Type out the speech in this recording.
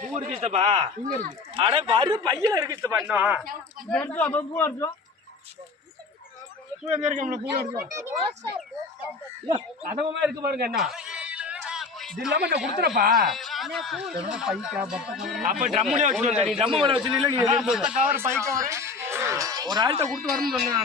பூ இருக்குப்பா அட வரு பையில இருக்குப்பா இன்னும் கதவமா இருக்கு பாருங்க என்ன இது இல்லாம நான் கொடுத்துறப்பா அப்ப ட்ரம்முலயே வச்சுட்டு வந்தேன் நீ ட்ரம் மேல வச்சு ஒரு ஆள்கிட்ட கொடுத்து வரணும்னு சொன்னேன்.